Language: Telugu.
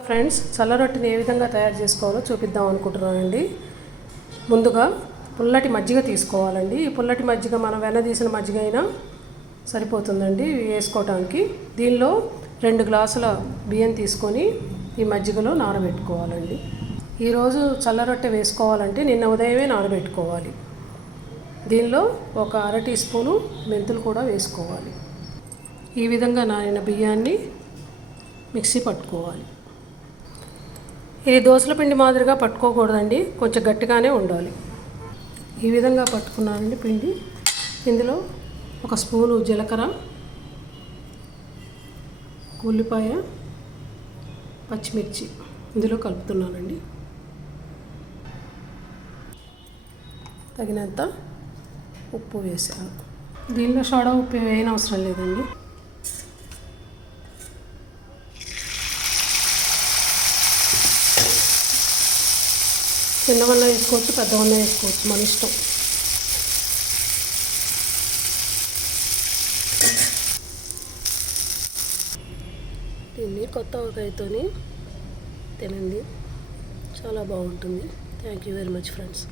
ఫ్రెండ్స్ చల్ల రొట్టెని ఏ విధంగా తయారు చేసుకోవాలో చూపిద్దాం అనుకుంటున్నానండి. ముందుగా పుల్లటి మజ్జిగ తీసుకోవాలండి. ఈ పుల్లటి మజ్జిగ మనం వెన్నదీసిన మజ్జిగ అయినా సరిపోతుందండి వేసుకోవటానికి. దీనిలో రెండు గ్లాసుల బియ్యం తీసుకొని ఈ మజ్జిగలో నానబెట్టుకోవాలండి. ఈరోజు చల్ల రొట్టె వేసుకోవాలంటే నిన్న ఉదయమే నానబెట్టుకోవాలి. దీనిలో ఒక అర టీ స్పూను మెంతులు కూడా వేసుకోవాలి. ఈ విధంగా నానిన బియ్యాన్ని మిక్సీ పట్టుకోవాలి. ఇది దోశల పిండి మాదిరిగా పట్టుకోకూడదండి. కొంచెం గట్టిగానే ఉండాలి. ఈ విధంగా పట్టుకున్నానండి పిండి. ఇందులో ఒక స్పూను జీలకర్ర ఉల్లిపాయ పచ్చిమిర్చి ఇందులో కలుపుతున్నానండి. తగినంత ఉప్పు వేసాను దీనిలో సోడా ఉప్పు వేయనవసరం లేదండి. చిన్నవన్న వేసుకోవచ్చు పెద్దవన్న వేసుకోవచ్చు మన ఇష్టం. దీన్ని కొత్త ఆవకాయతోని తినండి. చాలా బాగుంటుంది. Thank you very much friends